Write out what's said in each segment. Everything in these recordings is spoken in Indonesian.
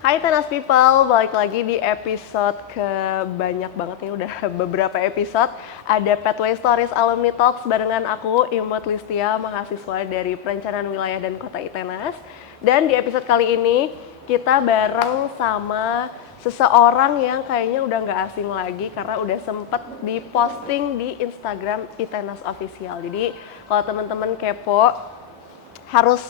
Hai Tenas People, balik lagi di episode ke banyak banget ini udah beberapa episode. Ada Pathway Stories Alumni Talks barengan aku Imut Listia, mahasiswa dari Perencanaan Wilayah dan Kota ITENAS. Dan di episode kali ini kita bareng sama seseorang yang kayaknya udah nggak asing lagi karena udah sempet diposting di Instagram ITENAS Official. Jadi kalau teman-teman kepo harus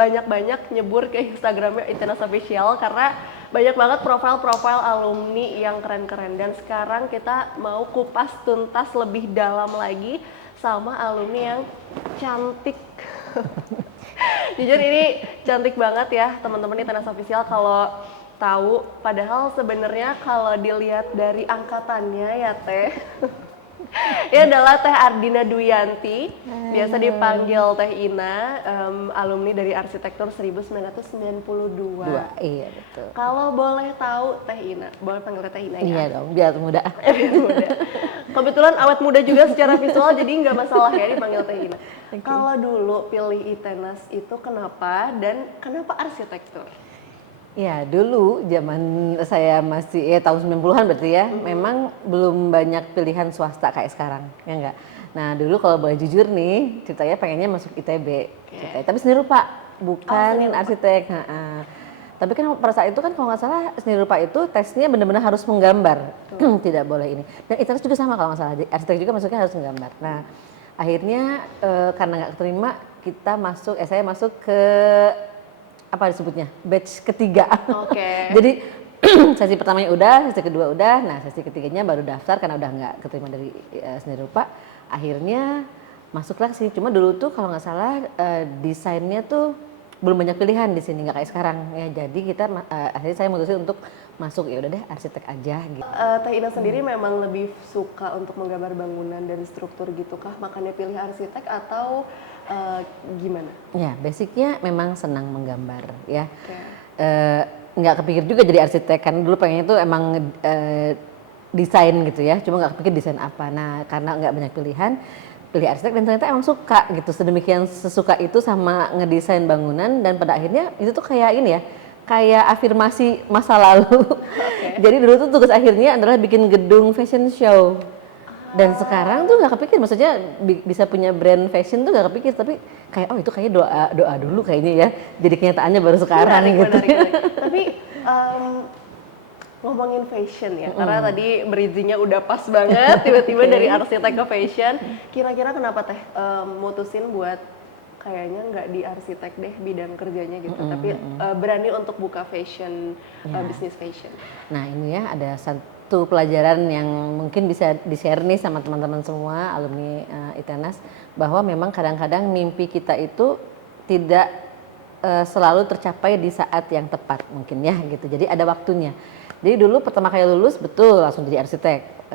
banyak-banyak nyebur ke Instagramnya ITENAS Official karena banyak banget profil-profil alumni yang keren-keren. Dan sekarang kita mau kupas tuntas lebih dalam lagi sama alumni yang cantik. Jujur ini cantik banget ya teman-teman ITENAS Official kalau tahu. Padahal sebenarnya kalau dilihat dari angkatannya ya Teh. Ini adalah Teh Ardina Duyanti, biasa dipanggil Teh Ina, alumni dari Arsitektur 1992. Iya betul. Kalau boleh tahu Teh Ina, boleh panggil Teh Ina ya? Iya dong, biar muda. Biar muda. Kebetulan awet muda juga secara visual, jadi nggak masalah ya dipanggil Teh Ina. Kalau dulu pilih ITENAS itu kenapa dan kenapa arsitektur? Ya dulu zaman saya masih tahun 90-an berarti ya, memang belum banyak pilihan swasta kayak sekarang, ya enggak. Nah dulu kalau boleh jujur nih, ceritanya pengennya masuk ITB, tapi seni rupa, bukan arsitek. Tapi kan pada saat itu kan kalau nggak salah seni rupa itu tesnya benar-benar harus menggambar, tidak boleh ini. Dan ITENAS juga sama kalau nggak salah, arsitek juga masuknya harus menggambar. Nah akhirnya karena nggak keterima, saya masuk ke apa disebutnya batch ketiga. Jadi sesi pertamanya udah, sesi kedua udah, nah sesi ketiganya baru daftar karena udah nggak keterima dari seni rupa. Akhirnya masuklah sih. Cuma dulu tuh kalau nggak salah desainnya tuh belum banyak pilihan di sini, nggak kayak sekarang ya. Jadi kita akhirnya saya memutuskan untuk masuk, ya udah deh arsitek aja gitu. Teh Ina sendiri memang lebih suka untuk menggambar bangunan dan struktur gitu kah? Makanya pilih arsitek atau gimana? Ya, basicnya memang senang menggambar ya. Nggak kepikir juga jadi arsitek kan, dulu pengennya tuh emang desain gitu ya, cuma nggak kepikir desain apa. Nah karena nggak banyak pilihan, pilih arsitek dan ternyata emang suka gitu, sedemikian sesuka itu sama ngedesain bangunan. Dan pada akhirnya itu tuh kayak ini ya, kayak afirmasi masa lalu. Jadi dulu tuh tugas akhirnya adalah bikin gedung fashion show. Dan sekarang tuh nggak kepikir, maksudnya bisa punya brand fashion tuh nggak kepikir, tapi kayak itu kayak doa dulu kayaknya ya, jadi kenyataannya baru sekarang gitu. Menarik. Tapi ngomongin fashion ya, karena tadi bridging-nya udah pas banget, tiba-tiba dari arsitek ke fashion. Kira-kira kenapa Teh mutusin buat kayaknya nggak di arsitek deh bidang kerjanya gitu, tapi berani untuk buka fashion, bisnis fashion. Nah ini ya ada satu pelajaran yang mungkin bisa di-share nih sama teman-teman semua alumni ITENAS, bahwa memang kadang-kadang mimpi kita itu tidak selalu tercapai di saat yang tepat mungkin ya gitu. Jadi ada waktunya. Jadi dulu pertama kali lulus betul langsung jadi arsitek,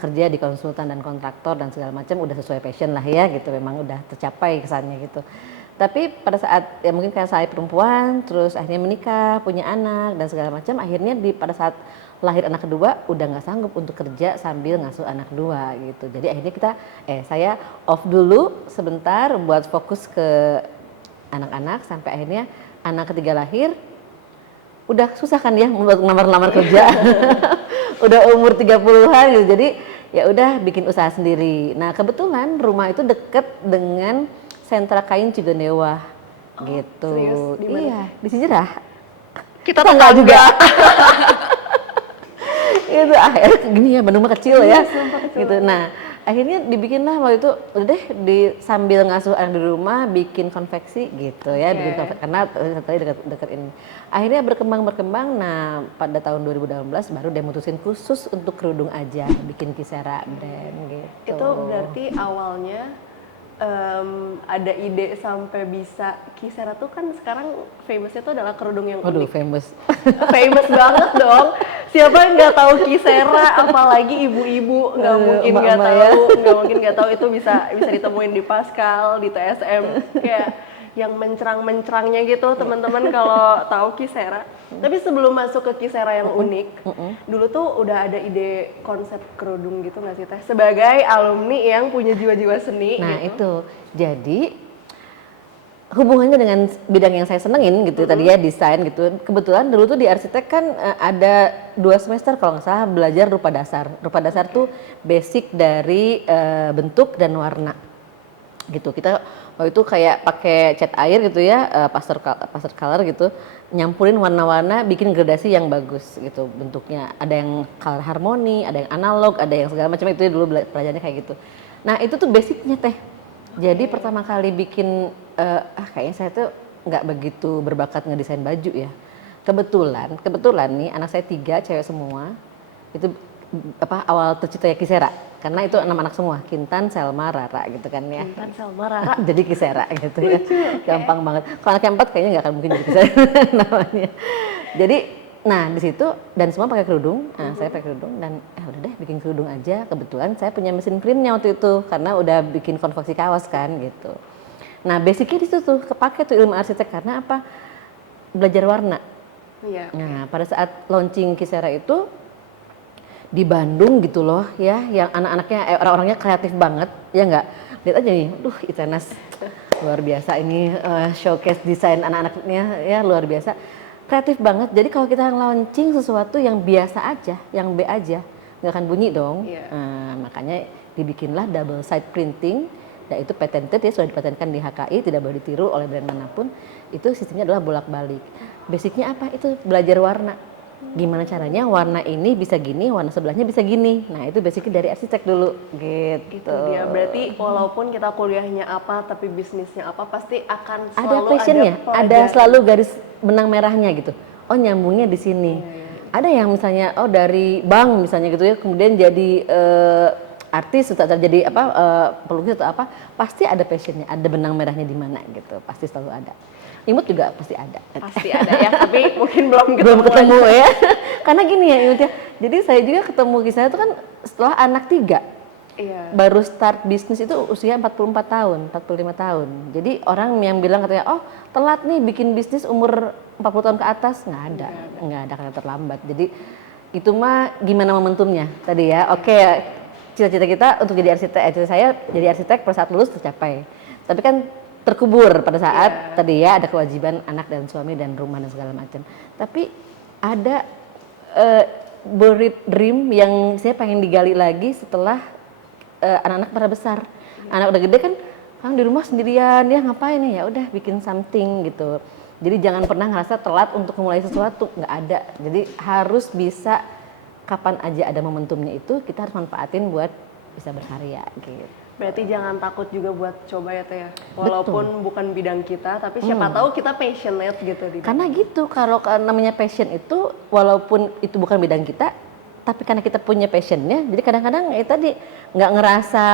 kerja di konsultan dan kontraktor dan segala macam, udah sesuai passion lah ya gitu, memang udah tercapai kesannya gitu. Tapi pada saat ya mungkin kayak saya perempuan, terus akhirnya menikah, punya anak dan segala macam, akhirnya pada saat lahir anak kedua udah nggak sanggup untuk kerja sambil ngasuh anak kedua gitu. Jadi akhirnya saya off dulu sebentar buat fokus ke anak-anak, sampai akhirnya anak ketiga lahir. Udah susah kan ya ngelamar kerja. Udah umur 30-an gitu. Jadi ya udah bikin usaha sendiri. Nah, kebetulan rumah itu deket dengan sentra kain Cigondewa gitu. Serius? Dimana? Iya, di Cijerah. Kita enggak juga. Itu akhirnya gini ya, Bandung mah kecil ya. Gitu. Nah, akhirnya dibikinlah waktu itu udah deh sambil ngasuh anak di rumah bikin konveksi gitu ya, bikin konveksi karena tadi dekat ini. Akhirnya berkembang. Nah, pada tahun 2018 baru dia mutusin khusus untuk kerudung aja, bikin Kisera brand gitu. Itu berarti awalnya ada ide sampai bisa Kisera tuh kan sekarang famousnya tuh adalah kerudung yang unik. Famous. Famous banget dong. Siapa yang nggak tahu Kisera, apalagi ibu-ibu nggak mungkin nggak tahu, nggak mungkin nggak tahu itu bisa ditemuin di Pascal, di TSM, kayak yang mencerang-mencerangnya gitu teman-teman kalau tahu Kisera. Tapi sebelum masuk ke Kisera yang unik, dulu tuh udah ada ide konsep kerudung gitu nggak sih Teh? Sebagai alumni yang punya jiwa-jiwa seni. Nah gitu. itu, jadi hubungannya dengan bidang yang saya senengin gitu tadi ya, desain gitu. Kebetulan dulu tuh di arsitek kan ada 2 semester kalau nggak salah belajar rupa dasar. Rupa dasar tuh basic dari bentuk dan warna gitu. Kita waktu itu kayak pakai cat air gitu ya, pastel color gitu, nyampurin warna-warna, bikin gradasi yang bagus gitu bentuknya. Ada yang color harmoni, ada yang analog, ada yang segala macam, itu dulu pelajarannya kayak gitu. Nah itu tuh basicnya teh. Jadi pertama kali bikin kayaknya saya tuh nggak begitu berbakat ngedesain baju ya. Kebetulan nih anak saya 3 cewek semua. Itu awal terciptanya Kisera. Karena itu anak-anak semua, Kintan, Selma, Rara gitu kan ya. Kintan, Selma, Rara. Jadi Kisera gitu ya. Gampang banget. Kalau anak yang 4 kayaknya nggak akan mungkin jadi Kisera namanya. Jadi nah di situ dan semua pakai kerudung. Nah, saya pakai kerudung dan udah deh bikin kerudung aja. Kebetulan saya punya mesin printnya waktu itu karena udah bikin konveksi kaos kan gitu. Nah, basicnya di situ tuh kepake tuh ilmu arsitek karena apa? Belajar warna. Iya. Nah, pada saat launching Kisera itu di Bandung gitu loh ya, yang anak-anaknya orang-orangnya kreatif banget, ya enggak? Lihat aja nih, Itenas luar biasa ini showcase desain anak-anaknya ya luar biasa. Kreatif banget. Jadi kalau kita launching sesuatu yang biasa aja, yang B aja, nggak akan bunyi dong. Makanya dibikinlah double side printing, dan itu patented ya, sudah dipatenkan di HKI, tidak boleh ditiru oleh brand manapun. Itu sistemnya adalah bolak-balik. Basicnya apa? Itu belajar warna. Gimana caranya warna ini bisa gini, warna sebelahnya bisa gini. Nah itu basicnya dari arsitek dulu gitu. Itu dia, berarti walaupun kita kuliahnya apa tapi bisnisnya apa pasti akan ada selalu passionnya, ada selalu garis benang merahnya gitu. Oh nyambungnya di sini. Ada yang misalnya dari bank misalnya gitu ya, kemudian jadi artis atau jadi pelukis atau apa, pasti ada passionnya, ada benang merahnya di mana gitu, pasti selalu ada. Imut juga pasti ada. Pasti ada ya, tapi mungkin belum ketemu ya. Karena gini ya Imut ya, jadi saya juga ketemu Kisah itu kan setelah anak 3. Iya. Baru start bisnis itu usia 44 tahun, 45 tahun. Jadi orang yang bilang katanya, oh telat nih bikin bisnis umur 40 tahun ke atas, nggak ada kata terlambat. Jadi itu mah gimana momentumnya tadi ya. Oke, cita-cita kita untuk jadi arsitek, cita saya jadi arsitek pada saat lulus tercapai. Tapi kan terkubur pada saat tadi ya ada kewajiban anak dan suami dan rumah dan segala macam. Tapi ada buried dream yang saya pengen digali lagi setelah anak-anak pada besar. Anak udah gede kan di rumah sendirian, ya ngapain ya udah bikin something gitu. Jadi jangan pernah ngerasa telat untuk memulai sesuatu, nggak ada. Jadi harus bisa kapan aja ada momentumnya itu kita harus manfaatin buat bisa berkarya gitu. Berarti jangan takut juga buat coba ya Teh ya. Walaupun bukan bidang kita, tapi siapa tahu kita passionate gitu. Karena gitu, kalau namanya passion itu, walaupun itu bukan bidang kita, tapi karena kita punya passionnya, jadi kadang-kadang tadi nggak ngerasa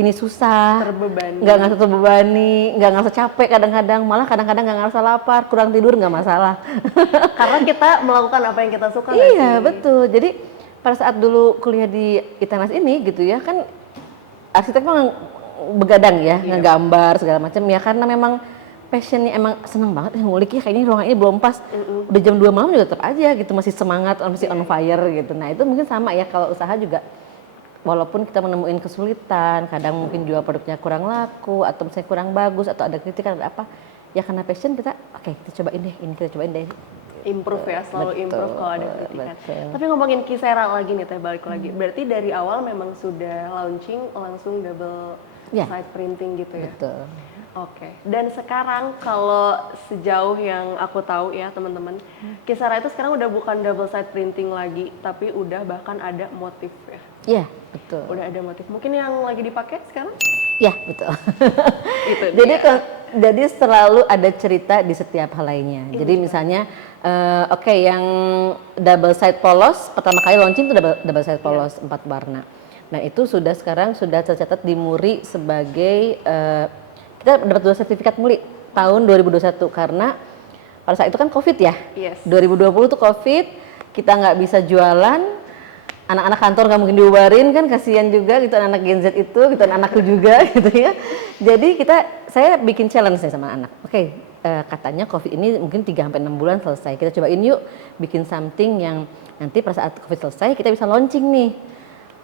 ini susah, nggak ngerasa terbebani, nggak ngerasa capek kadang-kadang, malah kadang-kadang nggak ngerasa lapar, kurang tidur nggak masalah. Karena kita melakukan apa yang kita suka. Iya betul. Jadi pada saat dulu kuliah di Itenas ini gitu ya kan. Arsitek mah begadang ya, ngegambar segala macam ya karena memang passionnya emang seneng banget ngulik ya, kayaknya ruangan ini belum pas. Udah jam 2 malam juga tetap aja gitu, masih semangat, masih on fire gitu. Nah itu mungkin sama ya kalau usaha juga, walaupun kita menemuin kesulitan, kadang mungkin jual produknya kurang laku atau misalnya kurang bagus atau ada kritikan ada apa, ya karena passion kita kita cobain deh, ini kita cobain deh. Improve ya, selalu improve kalau ada kritikan. Tapi ngomongin Kisera lagi nih Teh, balik lagi. Berarti dari awal memang sudah launching langsung double side printing gitu ya? Betul. Oke. Dan sekarang kalau sejauh yang aku tahu ya teman-teman, Kisera itu sekarang udah bukan double side printing lagi, tapi udah bahkan ada motif ya? Iya, betul. Udah ada motif. Mungkin yang lagi dipakai sekarang? Iya, betul. Jadi selalu ada cerita di setiap helainya. Jadi misalnya yang double side polos pertama kali launching itu double side polos 4 warna. Nah itu sekarang sudah tercatat di MURI sebagai kita dapat 2 sertifikat MURI tahun 2021 karena pada saat itu kan COVID ya. 2020 tuh COVID, kita nggak bisa jualan. Anak-anak kantor nggak mungkin diubarin kan, kasihan juga gitu anak-anak Gen Z itu, gitu anakku juga gitu ya. Jadi saya bikin challenge nih sama anak. Katanya COVID ini mungkin 3-6 bulan selesai. Kita cobain yuk bikin something yang nanti pada saat COVID selesai kita bisa launching nih.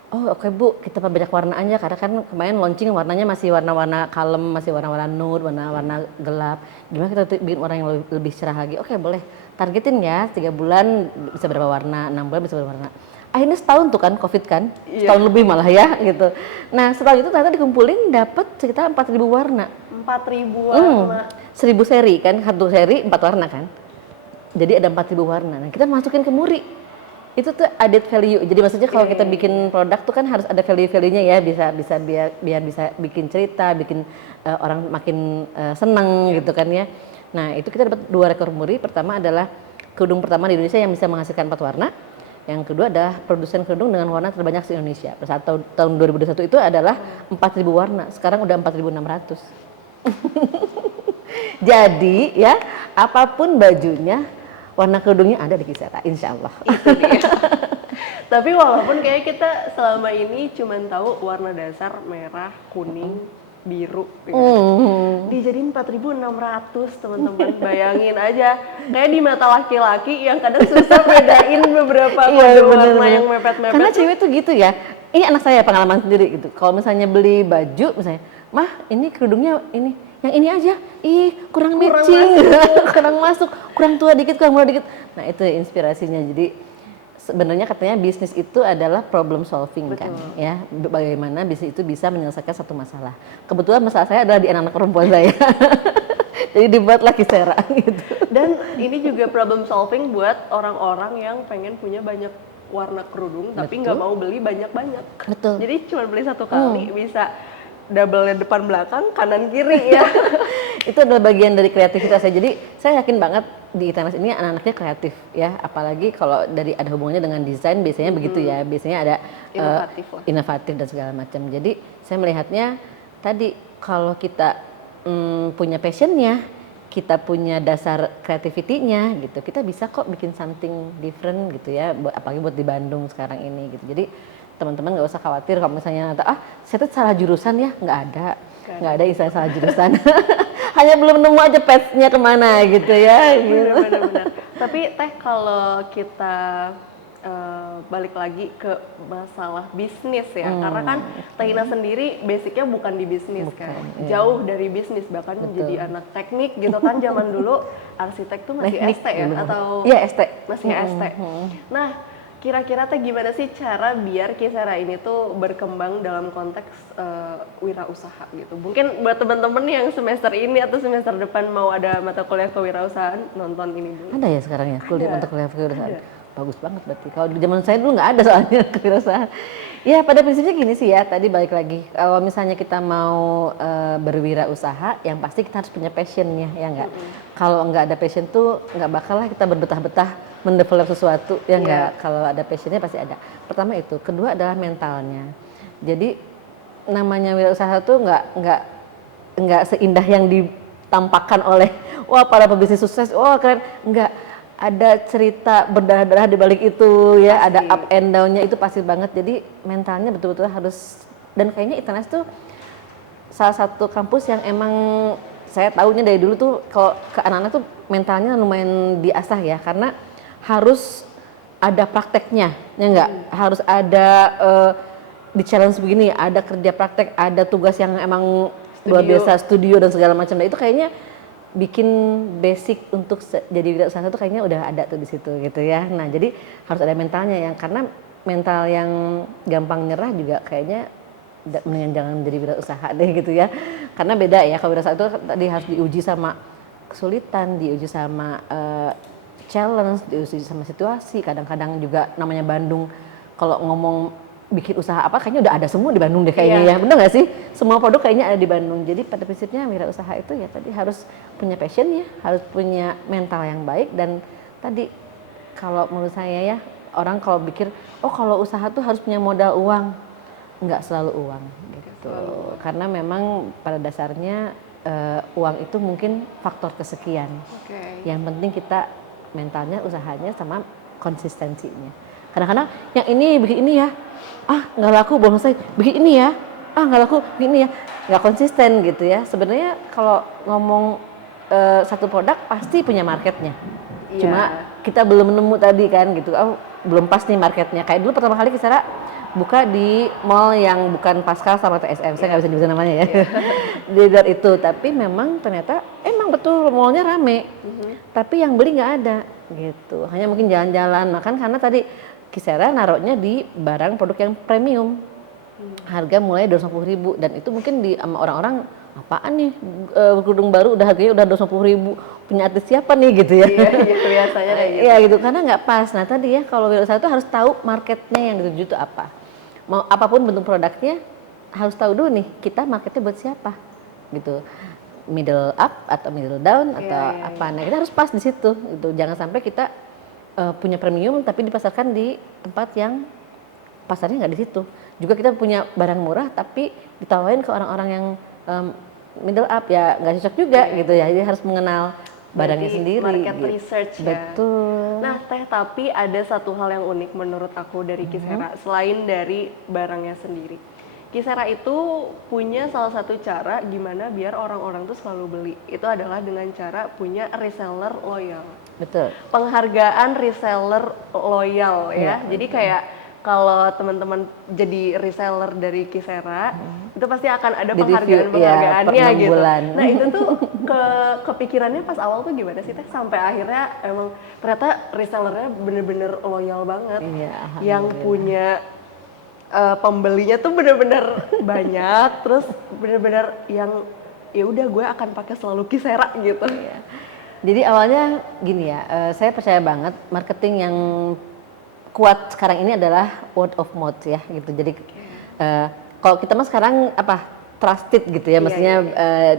oh oke Bu, kita perbanyak warna aja karena kan kemarin launching warnanya masih warna-warna kalem, masih warna-warna nude, warna-warna gelap. Gimana kita bikin warna yang lebih cerah lagi? Oke boleh, targetin ya 3 bulan bisa berapa warna, 6 bulan bisa berapa warna. Akhirnya setahun tuh kan Covid kan, setahun lebih malah ya gitu. Nah setelah itu ternyata dikumpulin dapat sekitar 4.000 warna. 4.000 warna. 1.000 seri kan, satu seri 4 warna kan. Jadi ada 4.000 warna. Nah kita masukin ke Muri. Itu tuh added value. Jadi maksudnya kalau kita bikin produk tuh kan harus ada value-value-nya ya, bisa biar bisa bikin cerita, bikin orang makin seneng gitu kan ya. Nah, itu kita dapat 2 rekor Muri. Pertama adalah kerudung pertama di Indonesia yang bisa menghasilkan 4 warna. Yang kedua adalah produsen kerudung dengan warna terbanyak di Indonesia. Pada saat tahun 2021 itu adalah 4.000 warna. Sekarang udah 4.600. Jadi ya, apapun bajunya, warna kerudungnya ada di Kisera, insya Allah. Itu dia. Tapi walaupun kayak kita selama ini cuman tahu warna dasar merah, kuning, biru, ya. Dijadiin 4.600 teman-teman, bayangin aja. Kayak di mata laki-laki yang kadang susah bedain beberapa kode warna yang mepet-mepet. Karena cewek tuh gitu ya. Ini anak saya pengalaman sendiri gitu. Kalau misalnya beli baju, misalnya, mah ini kerudungnya ini. Yang ini aja, kurang matching, kurang masuk, kurang tua dikit, kurang murah dikit. Nah itu inspirasinya. Jadi sebenarnya katanya bisnis itu adalah problem solving. Betul. Kan, ya bagaimana bisnis itu bisa menyelesaikan satu masalah. Kebetulan masalah saya adalah di anak-anak perempuan saya. Jadi dibuatlah Kisera gitu. Dan ini juga problem solving buat orang-orang yang pengen punya banyak warna kerudung, tapi nggak mau beli banyak-banyak. Betul. Jadi cuma beli satu kali bisa double depan belakang kanan kiri ya. Itu adalah bagian dari kreativitas saya. Jadi saya yakin banget di Itanas ini anak-anaknya kreatif ya, apalagi kalau dari ada hubungannya dengan desain biasanya begitu ya, biasanya ada inovatif dan segala macam. Jadi saya melihatnya tadi kalau kita punya passionnya, kita punya dasar kreativitinya gitu, kita bisa kok bikin something different gitu ya, apalagi buat di Bandung sekarang ini gitu. Jadi teman-teman nggak usah khawatir kalau misalnya saya tuh salah jurusan ya, nggak ada istilah salah jurusan. Hanya belum nemu aja path-nya kemana gitu ya. Benar-benar. Tapi Teh kalau kita balik lagi ke masalah bisnis ya, karena kan Teh Ina sendiri basicnya bukan di bisnis kan, jauh dari bisnis, bahkan jadi anak teknik gitu kan. Zaman dulu arsitek tuh masih ST ya, atau iya ST, masih ST. Nah kira-kira Teh gimana sih cara biar Kisera ini tuh berkembang dalam konteks wirausaha gitu? Mungkin buat teman-teman yang semester ini atau semester depan mau ada mata kuliah kewirausahaan, nonton ini dulu. Ada ya sekarang ya kuliah mata kuliah kewirausahaan? Bagus banget berarti. Kalau di zaman saya dulu nggak ada soalnya kewirausahaan. Ya pada prinsipnya gini sih ya, tadi balik lagi. Kalau misalnya kita mau berwirausaha, yang pasti kita harus punya passionnya ya nggak? Kalau nggak ada passion tuh nggak bakal lah kita berbetah-betah mendevelop sesuatu ya nggak. Kalau ada passionnya pasti ada. Pertama itu, kedua adalah mentalnya. Jadi namanya wirausaha tuh nggak seindah yang ditampakkan oleh wah para pebisnis sukses, wah keren, nggak. Ada cerita berdarah-darah di balik itu ya, pasti. Ada up and down-nya itu pasti banget. Jadi mentalnya betul-betul harus, dan kayaknya Itanas tuh salah satu kampus yang emang saya tahunya dari dulu tuh kalau ke anak-anak tuh mentalnya lumayan diasah ya, karena harus ada prakteknya ya enggak, harus ada di challenge begini, ada kerja praktek, ada tugas yang emang luar biasa, studio dan segala macam. Nah itu kayaknya bikin basic untuk jadi wirausaha itu kayaknya udah ada tuh di situ gitu ya. Nah jadi harus ada mentalnya, yang karena mental yang gampang nyerah juga kayaknya mendingan jangan jadi wirausaha deh gitu ya. Karena beda ya, kalau wirausaha itu tadi harus diuji sama kesulitan, diuji sama challenge, diuji sama situasi. Kadang-kadang juga namanya Bandung, kalau ngomong bikin usaha apa kayaknya udah ada semua di Bandung deh kayaknya ya, bener nggak sih? Semua produk kayaknya ada di Bandung. Jadi pada prinsipnya wirausaha itu ya tadi harus punya passion ya, harus punya mental yang baik. Dan tadi kalau menurut saya ya, orang kalau pikir oh kalau usaha tuh harus punya modal uang, nggak selalu uang gitu. Karena memang pada dasarnya uang itu mungkin faktor kesekian. Yang penting kita mentalnya, usahanya, sama konsistensinya. Kadang-kadang yang ini bikin ini ya, nggak laku, belum selesai, bikin ini ya, nggak laku, bikin ini ya, nggak konsisten gitu ya. Sebenarnya kalau ngomong satu produk pasti punya marketnya, cuma kita belum nemu tadi kan gitu, belum pas nih marketnya. Kayak dulu pertama kali Kisera buka di mall yang bukan Pascal sama TSM, saya nggak bisa nyebutin namanya ya. Di luar itu, tapi memang ternyata emang betul mallnya rame, tapi yang beli nggak ada gitu. Hanya mungkin jalan-jalan, makan karena tadi Kisera naruhnya di barang produk yang premium, harga mulai 250.000 dan itu mungkin di sama orang-orang apaan nih kerudung baru udah harganya udah 250.000, punya artis siapa nih gitu ya. Iya, gitu biasanya kayak gitu. Iya gitu, karena nggak pas. Nah tadi ya kalau wirausaha itu harus tahu marketnya yang dituju itu apa. Mau apapun bentuk produknya harus tahu dulu nih kita marketnya buat siapa gitu. Middle up atau middle down atau apa. Nah kita harus pas di situ gitu. Jangan sampai kita punya premium tapi dipasarkan di tempat yang pasarnya nggak di situ. Juga kita punya barang murah tapi ditawarin ke orang-orang yang middle up ya nggak cocok juga gitu ya. Jadi harus mengenal barangnya sendiri. Market gitu. research ya. Betul. Nah Teh, tapi ada satu hal yang unik menurut aku dari Kisera selain dari barangnya sendiri. Kisera itu punya salah satu cara gimana biar orang-orang tuh selalu beli. Itu adalah dengan cara punya reseller loyal. Betul. Penghargaan reseller loyal ya. Jadi kayak kalau teman-teman jadi reseller dari Kisera, itu pasti akan ada Di review, penghargaan-penghargaannya per 6 gitu. bulan. Nah itu tuh kepikirannya pas awal tuh gimana sih Teh? Sampai akhirnya emang ternyata resellernya bener-bener loyal banget. Iya, Yang punya pembelinya tuh bener-bener banyak, terus bener-bener yang ya udah gue akan pakai selalu Kisera gitu. Iya. Jadi awalnya gini ya, saya percaya banget marketing yang kuat sekarang ini adalah word of mouth ya gitu. Jadi kalau kita mah sekarang apa trusted gitu ya, maksudnya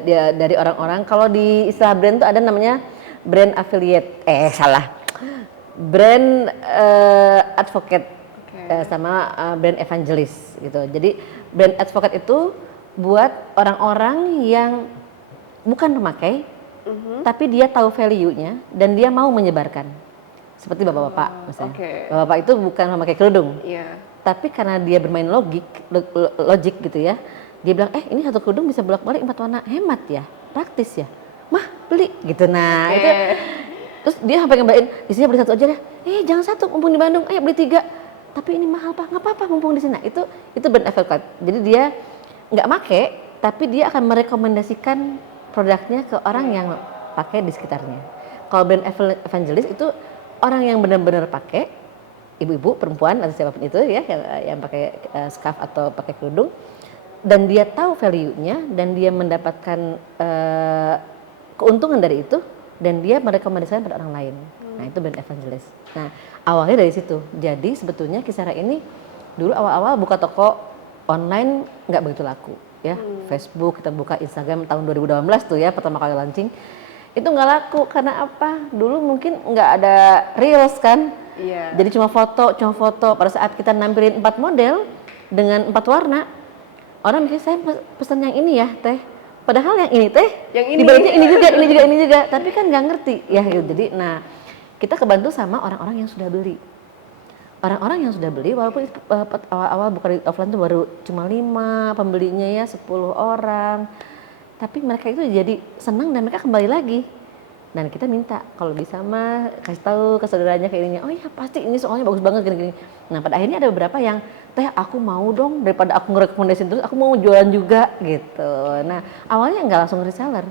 dia dari orang-orang. Kalau di istilah brand tuh ada namanya brand affiliate, brand advocate sama brand evangelist gitu. Jadi brand advocate itu buat orang-orang yang bukan pemakai, tapi dia tahu value-nya dan dia mau menyebarkan. Seperti bapak-bapak misalnya. Bapak itu bukan memakai kerudung. Tapi karena dia bermain logik gitu ya. Dia bilang, ini satu kerudung bisa bolak-balik 4 warna, hemat ya, praktis ya. Mah, beli gitu. Nah, itu terus dia sampai ngembain, isinya beli satu aja deh. Jangan satu, mumpung di Bandung, ayo beli 3. Tapi ini mahal Pak, nggak apa-apa mumpung di sini. Nah, itu brand advocate. Jadi dia nggak make, tapi dia akan merekomendasikan produknya ke orang yang pakai di sekitarnya. Kalau brand evangelist itu orang yang benar-benar pakai, ibu-ibu, perempuan atau siapapun itu ya yang pakai scarf atau pakai kerudung, dan dia tahu value-nya dan dia mendapatkan keuntungan dari itu dan dia merekomendasikan pada orang lain. Nah itu brand evangelist. Nah awalnya dari situ. Jadi sebetulnya Kisera ini dulu awal-awal buka toko online nggak begitu laku. Ya, Facebook, kita buka Instagram tahun 2018 tuh ya pertama kali launching, itu nggak laku karena apa? Dulu mungkin nggak ada reels kan, jadi cuma foto. Pada saat kita nampilin 4 model dengan 4 warna, orang mikir saya pesan yang ini ya Teh, padahal yang ini Teh, yang dibaliknya ini juga, tapi kan nggak ngerti ya gitu. Jadi, nah kita kebantu sama orang-orang yang sudah beli. Orang-orang yang sudah beli, walaupun awal-awal buka di offline itu baru cuma 5 pembelinya ya, 10 orang. Tapi mereka itu jadi senang dan mereka kembali lagi. Dan kita minta, kalau bisa mah kasih tahu ke saudaranya kayak ini. Oh iya pasti ini soalnya bagus banget gini-gini. Nah pada akhirnya ada beberapa yang, Teh aku mau dong, daripada aku ngerekomendasiin terus, aku mau jualan juga gitu. Nah awalnya nggak langsung reseller.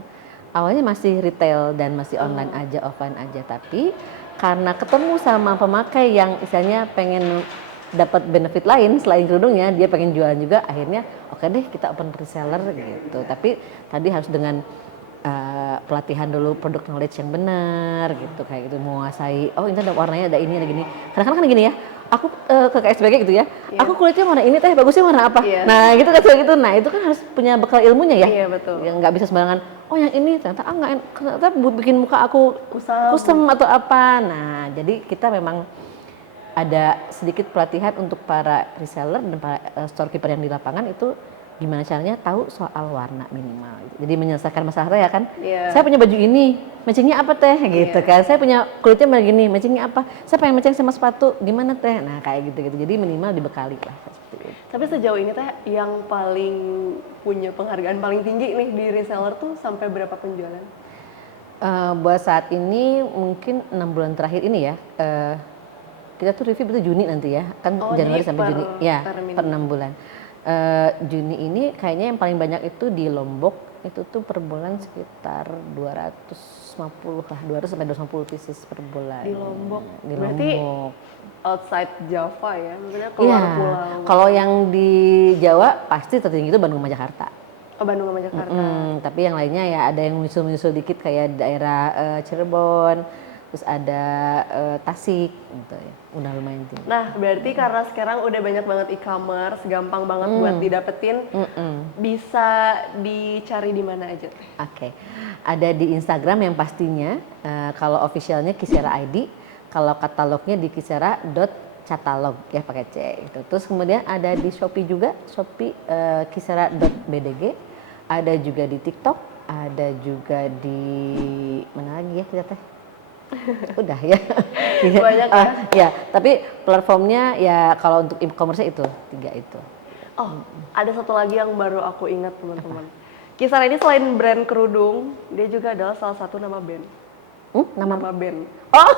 Awalnya masih retail dan masih online aja, offline aja. Tapi karena ketemu sama pemakai yang istilahnya pengen dapat benefit lain selain kerudungnya, dia pengen jualan juga, akhirnya oke deh kita open reseller gitu. Tapi tadi harus dengan pelatihan dulu produk knowledge yang benar gitu, kayak gitu, menguasai ini ada warnanya, ada ini, ada gini. Kadang-kadang kan gini ya, aku ke KSBG gitu ya, aku kulitnya warna ini Teh, bagusnya warna apa? Nah gitu kan gitu. Nah itu kan harus punya bekal ilmunya ya. Betul. Yang nggak bisa sembarangan, yang ini ternyata ternyata bikin muka aku kusam atau apa. Nah jadi kita memang ada sedikit pelatihan untuk para reseller dan para storekeeper yang di lapangan itu gimana caranya tahu soal warna minimal. Jadi menyelesaikan masalah saya kan. Saya punya baju ini, matchingnya apa Teh gitu kan. Saya punya kulitnya begini, matchingnya apa? Saya pengen matching sama sepatu, gimana Teh? Nah kayak gitu-gitu. Jadi minimal dibekali lah seperti itu. Tapi sejauh ini Teh yang paling punya penghargaan paling tinggi nih di reseller tuh sampai berapa penjualan? Buat saat ini mungkin 6 bulan terakhir ini ya, kita tuh review itu Juni nanti ya, kan Oh, Januari jadi sampai Juni, ya per minggu. per 6 bulan. Juni ini kayaknya yang paling banyak itu di Lombok, itu tuh per bulan sekitar 250 lah, 200 sampai 250 pieces per bulan. Di Lombok. Di Berarti Lombok. outside Java ya, maksudnya Iya, keluar pulau. kalau yang di Jawa pasti tertinggi itu Bandung sama Jakarta. Oh, Bandung sama Jakarta. Tapi yang lainnya ya ada yang menyusul-menyusul dikit kayak daerah Cirebon, terus ada Tasik gitu ya. Udah lumayan tinggi. Nah, berarti karena sekarang udah banyak banget e-commerce, gampang banget buat didapetin, bisa dicari di mana aja? Oke. Ada di Instagram yang pastinya, kalau officialnya Kisera ID, kalau katalognya di kisera.catalog ya pakai C itu. Terus kemudian ada di Shopee juga, Shopee kisera.bdg, ada juga di TikTok, ada juga di mana lagi ya kita teh? Udah ya. Banyak ya? Ya, tapi platformnya ya kalau untuk e-commerce itu 3 itu. Oh, ada satu lagi yang baru aku ingat teman-teman. Kisara ini selain brand kerudung, dia juga adalah salah satu nama band. Nama band. Oh.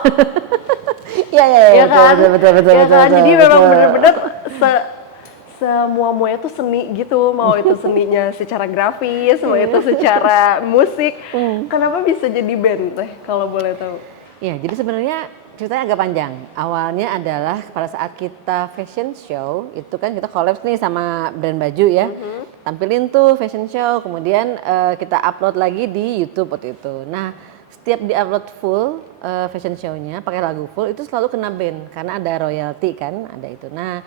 Iya Ya kan? betul. Ya kan? Jadi betul. memang bener-bener semua-muanya tuh seni gitu. Mau itu seninya secara grafis, mau itu secara musik. Kenapa bisa jadi band teh kalau boleh tahu? Ya, jadi sebenarnya ceritanya agak panjang. Awalnya adalah pada saat kita fashion show, itu kan kita collab nih sama brand baju ya. Tampilin tuh fashion show, kemudian kita upload lagi di YouTube waktu itu. Nah, setiap di-upload full fashion show-nya pakai lagu full itu selalu kena band karena ada royalti kan, ada itu. Nah,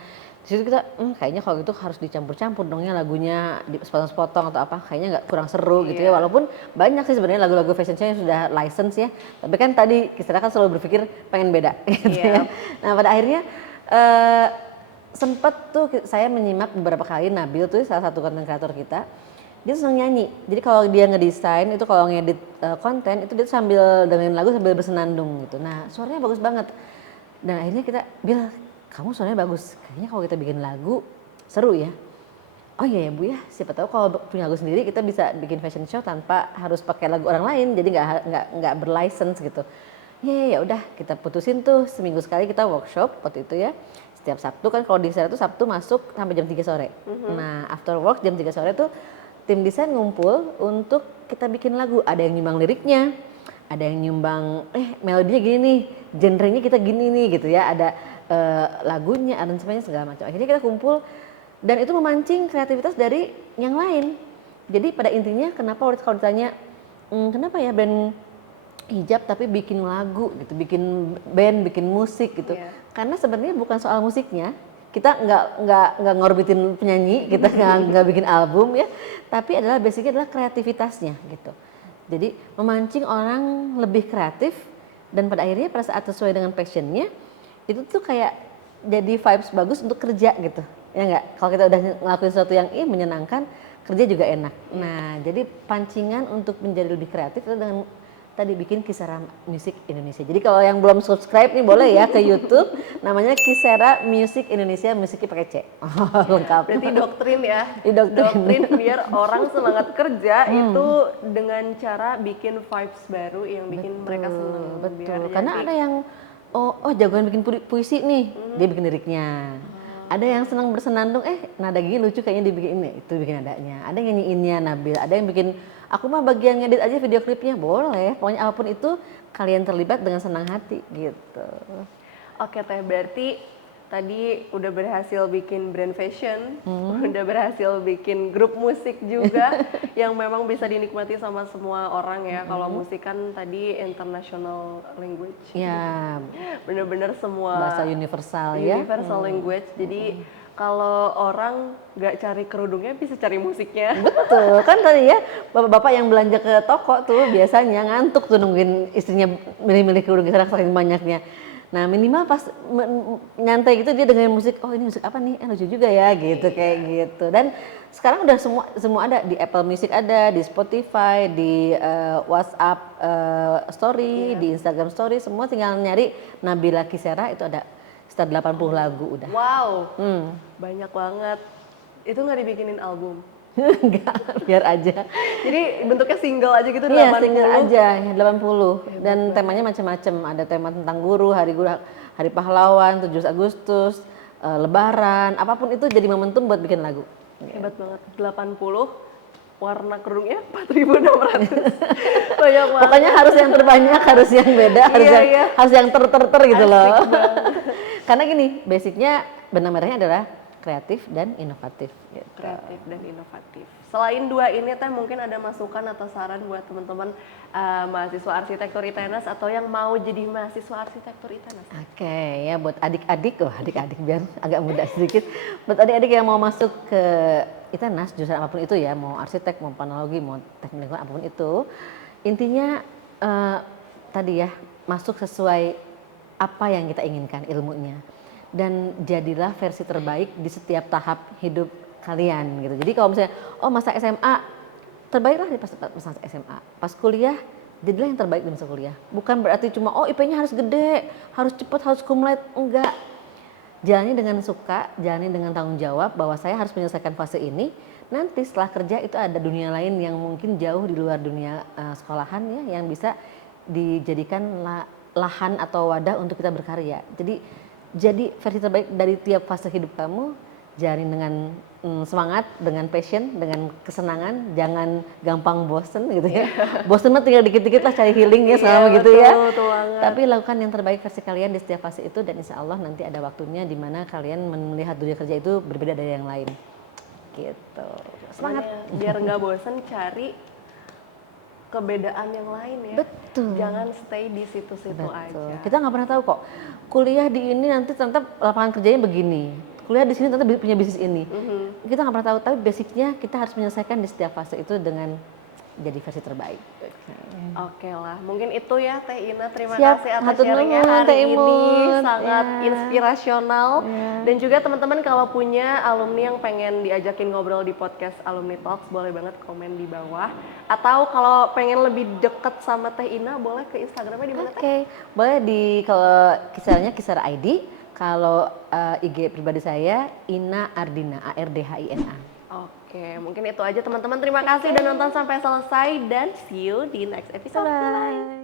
di situ kita kayaknya kalau gitu harus dicampur-campur dongnya lagunya sepotong-sepotong atau apa, kayaknya nggak kurang seru gitu ya. Walaupun banyak sih sebenarnya lagu-lagu fashion show yang sudah license ya, tapi kan tadi kita kan selalu berpikir pengen beda gitu ya. Nah, pada akhirnya sempet tuh saya menyimak beberapa kali Nabil tuh salah satu konten kreator kita, dia senang nyanyi. Jadi kalau dia ngedesain itu, kalau ngedit konten itu dia sambil dengerin lagu sambil bersenandung gitu. Nah, suaranya bagus banget. Dan akhirnya kita bilang, kamu suaranya bagus, kayaknya kalau kita bikin lagu seru ya. Oh iya ya Bu ya, siapa tahu kalau punya lagu sendiri kita bisa bikin fashion show tanpa harus pakai lagu orang lain, jadi nggak berlicense gitu. Ya udah, kita putusin tuh seminggu sekali kita workshop waktu itu ya. Setiap Sabtu kan, kalau di sana tuh Sabtu masuk sampai jam 3 sore. Nah, after work jam 3 sore tuh tim desain ngumpul untuk kita bikin lagu. Ada yang nyumbang liriknya, ada yang nyumbang melodinya gini nih, genrenya kita gini nih gitu ya. Ada lagunya, aransemennya segala macam. Akhirnya kita kumpul dan itu memancing kreativitas dari yang lain. Jadi pada intinya kenapa kalau ditanya kenapa ya brand hijab tapi bikin lagu gitu, bikin band, bikin musik gitu. Karena sebenarnya bukan soal musiknya. Kita nggak ngorbitin penyanyi, kita nggak bikin album ya, tapi adalah basicnya adalah kreativitasnya gitu. Jadi memancing orang lebih kreatif dan pada akhirnya pada saat sesuai dengan passionnya itu tuh kayak jadi vibes bagus untuk kerja gitu, ya nggak? Kalau kita udah ngelakuin sesuatu yang menyenangkan, kerja juga enak. Nah, jadi pancingan untuk menjadi lebih kreatif itu dengan tadi bikin Kisera Music Indonesia. Jadi kalau yang belum subscribe nih boleh ya ke YouTube, namanya Kisera Music Indonesia, musiknya pakai C. Lengkap. Berarti doktrin ya. Doktrin biar orang semangat kerja itu dengan cara bikin vibes baru yang bikin mereka senang. Betul. Karena ada yang jagoan bikin puisi nih, dia bikin liriknya. Ada yang senang bersenandung, nada gini lucu kayaknya dibikin ini, itu bikin nadanya. Ada yang nyanyiinnya Nabil, ada yang bikin, aku mah bagian ngedit aja video klipnya, boleh. Pokoknya apapun itu kalian terlibat dengan senang hati gitu. Oke Teh, berarti tadi udah berhasil bikin brand fashion, udah berhasil bikin grup musik juga yang memang bisa dinikmati sama semua orang ya. Kalau musik kan tadi international language. Ya. Bener-bener semua bahasa universal ya. Universal language. Jadi kalau orang nggak cari kerudungnya bisa cari musiknya. Betul, kan tadi ya bapak-bapak yang belanja ke toko tuh biasanya ngantuk tuh nungguin istrinya milih-milih kerudung saking banyaknya. Nah minimal pas nyantai gitu dia dengerin musik, oh ini musik apa nih, lucu juga ya gitu, kayak gitu. Dan sekarang udah semua ada, di Apple Music ada, di Spotify, di WhatsApp Story, di Instagram Story, semua tinggal nyari Nabila Kisera, itu ada sekitar 80 lagu udah. Wow, banyak banget. Itu nggak dibikinin album? Enggak, biar aja. Jadi bentuknya single aja gitu, 80? Iya, single aja, 80. Dan temanya macam-macam. Ada tema tentang guru, hari guru, Hari Pahlawan, 17 Agustus, Lebaran, apapun itu jadi momentum buat bikin lagu. Hebat banget. 80 warna kerudungnya 4.600. Banyak banget. Pokoknya harus yang terbanyak, harus yang beda, harus yang ter gitu loh. Karena gini, basicnya benang merahnya adalah kreatif dan inovatif. Gitu. Kreatif dan inovatif. Selain dua ini Teh, mungkin ada masukan atau saran buat teman-teman mahasiswa arsitektur ITENAS atau yang mau jadi mahasiswa arsitektur ITENAS? Oke, ya buat adik-adik, adik-adik biar agak muda sedikit. Buat adik-adik yang mau masuk ke ITENAS, jurusan apapun itu ya, mau arsitek, mau planologi, mau teknik lingkungan, apapun itu, intinya tadi ya, masuk sesuai apa yang kita inginkan ilmunya. Dan jadilah versi terbaik di setiap tahap hidup kalian gitu. Jadi kalau misalnya, masa SMA, terbaiklah di pas masa SMA. Pas kuliah, jadilah yang terbaik di masa kuliah. Bukan berarti cuma, IP-nya harus gede, harus cepat, harus kumlate. Enggak. Jalani dengan suka, jalani dengan tanggung jawab bahwa saya harus menyelesaikan fase ini. Nanti setelah kerja itu ada dunia lain yang mungkin jauh di luar dunia sekolahan ya, yang bisa dijadikan lahan atau wadah untuk kita berkarya. Jadi versi terbaik dari tiap fase hidup kamu, jalani dengan semangat, dengan passion, dengan kesenangan, jangan gampang bosen gitu ya. Bosen mah tinggal dikit-dikit lah cari healing ya sama gitu betul, ya. Betul banget. Tapi lakukan yang terbaik versi kalian di setiap fase itu dan insya Allah nanti ada waktunya di mana kalian melihat dunia kerja itu berbeda dari yang lain. Gitu. Semangat. Biar nggak bosen cari kebedaan yang lain ya. Betul. Jangan stay di situ-situ aja. Kita nggak pernah tahu kok. Kuliah di ini nanti ternyata lapangan kerjanya begini. Kuliah di sini ternyata punya bisnis ini. Kita nggak pernah tahu, tapi basicnya kita harus menyelesaikan di setiap fase itu dengan jadi versi terbaik. Oke lah, mungkin itu ya Teh Ina. Terima Siap, kasih atas hatur sharingnya nuhun, hari Teh ini, Imun. sangat Ya. inspirasional. Ya. Dan juga teman-teman kalau punya alumni yang pengen diajakin ngobrol di podcast Alumni Talks, boleh banget komen di bawah. Atau kalau pengen lebih deket sama Teh Ina, boleh ke Instagramnya di mana Teh? Oke, boleh kalau kisarnya kisar ID. Kalau IG pribadi saya Ina Ardina, ARDHINA. Oke, mungkin itu aja teman-teman. Terima kasih udah nonton sampai selesai dan see you di next episode. Bye.